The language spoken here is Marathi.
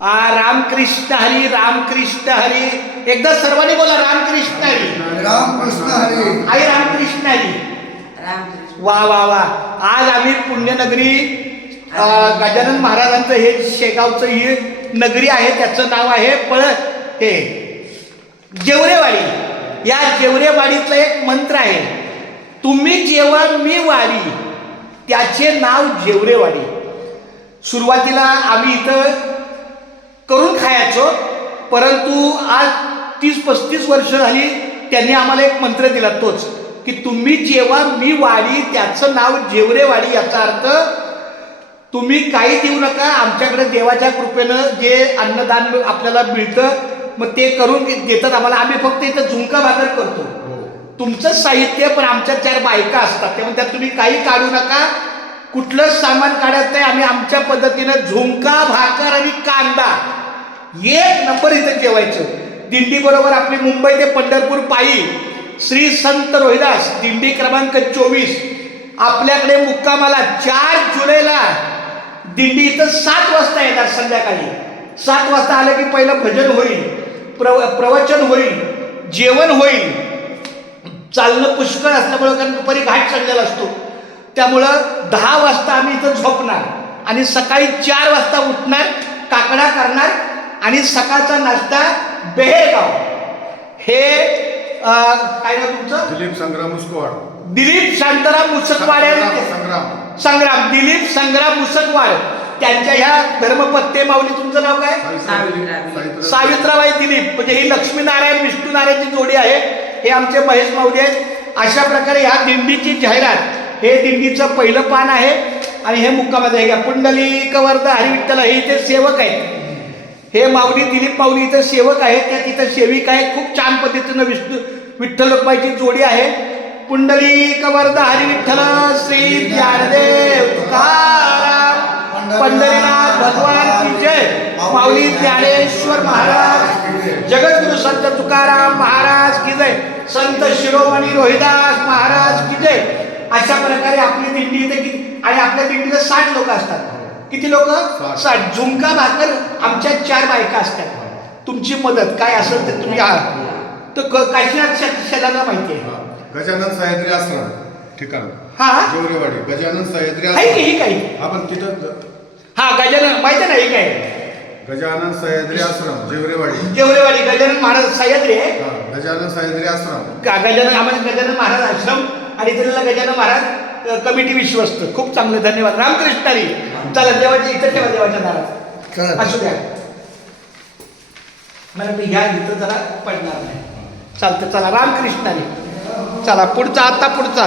रामकृष्ण हरी, रामकृष्ण हरी. एकदा सर्वांनी बोला रामकृष्ण हरी, रामकृष्ण हरी. आई रामकृष्ण हरी. वा वा वा. आज आम्ही पुण्यनगरी गजानन महाराजांचं हे शेगावचं ही नगरी आहे, त्याचं नाव आहे हे जेवरेवाडी. या जेवरेवाडीतला एक मंत्र आहे, तुम्ही जेव्हा मी वाडी, त्याचे नाव जेवरेवाडी. सुरुवातीला आम्ही इथं करून खायचो, परंतु आज 30-35 वर्ष झाली त्यांनी आम्हाला एक मंत्र दिला, तोच की तुम्ही जेव्हा मी वाडी, त्याचं नाव जेवरेवाडी. याचा अर्थ तुम्ही काही देऊ नका, आमच्याकडे देवाच्या कृपेनं जे अन्नदान आपल्याला मिळतं मग ते करून देतात आम्हाला. आम्ही फक्त इथं झुंका भाकर करतो, तुमचं साहित्य, पण आमच्या 4 बायका असतात, तेव्हा त्यात तुम्ही काही काढू नका, कुठलंच सामान काढत नाही. आम्ही आमच्या पद्धतीनं झुंका भाकर आणि कांदा 1 नंबर इथं जेवायचं. दिंडी बरोबर आपली मुंबई ते पंढरपूर पायी श्री संत रोहिदास दिंडी क्रमांक 24 आपल्याकडे मुक्कामाला 4 जुलैला दिंडी इथं 7 वाजता येणार. संध्याकाळी 7 वाजता आलं की पहिलं भजन होईल, प्रवचन होईल, जेवण होईल. चालणं पुष्कळ असल्यामुळं, कारण दुपारी घाट चढलेला असतो, त्यामुळं 10 वाजता आम्ही इथं झोपणार आणि सकाळी 4 वाजता उठणार, काकडा करणार आणि सकाळचा नाश्ता बेहेगाव. हे काय नाव तुमचं? दिलीप संग्राम मुसकवाड. दिलीप शांताराम मुसकवाड. संग्राम दिलीप संग्राम मुसकवाड. त्यांच्या ह्या धर्मपत्ते माऊली. तुमचं नाव काय? सावित्राबाई दिलीप. म्हणजे ही लक्ष्मीनारायण विष्णू नारायणची जोडी आहे. हे आमचे महेश माऊली आहेत. अशा प्रकारे ह्या दिंडीची जाहिरात, हे दिंडीचं पहिलं पान आहे आणि हे मुक्कामाचं आहे. पुंडलिक वरद हरिविठ्ठल हे इथे सेवक आहेत. हे माऊली दिलीप माऊली इथं सेवक आहेत, त्या तिथं सेविक आहे. खूप छान पद्धतीनं विठ्ठल रुक्माईची जोडी आहे. पुंडलिक वरद हरिविठ्ठल श्री ज्ञानदेव तुकाराम पंढरीनाथ भगवान की जय. माऊली ज्ञानेश्वर महाराज, जगद्गुरु संत तुकाराम महाराज की जय. संत शिरोमणी रोहिदास महाराज की जय. अशा प्रकारे आपली दिंडी इथे किती, आणि आपल्या दिंडीला 60 लोक असतात. किती लोक? 60. झुंका भाकर आमच्या 4 बायका असतात. तुमची मदत काय असेल तर तुम्ही तर काशीनाथ शेलाला माहिती आहे. गजानन सह्याद्री आश्रम ठिकाण, हा जेवरेवाडी. गजानन सह्याद्री आहे की ही काही आपण तिथं. हा गजानन माहिती आहे ना, हे काय गजानन सह्याद्री आश्रम जेवरेवाडी. जेवरेवाडी गजानन महाराज सह्याद्री आहे. गजानन सह्याद्री आश्रम गजानन आम्हाला गजानन महाराज आश्रम आणि त्याला गजानन महाराज कमिटी विश्वस्त. खूप चांगलं, धन्यवाद. रामकृष्ण हरी. चला देवाच्या इथं ठेवा, देवाच्या दारात असू द्या. मला ह्या इथं जरा पडणार नाही. चालतं. चला रामकृष्ण हरी. चला पुढचा, आता पुढचा.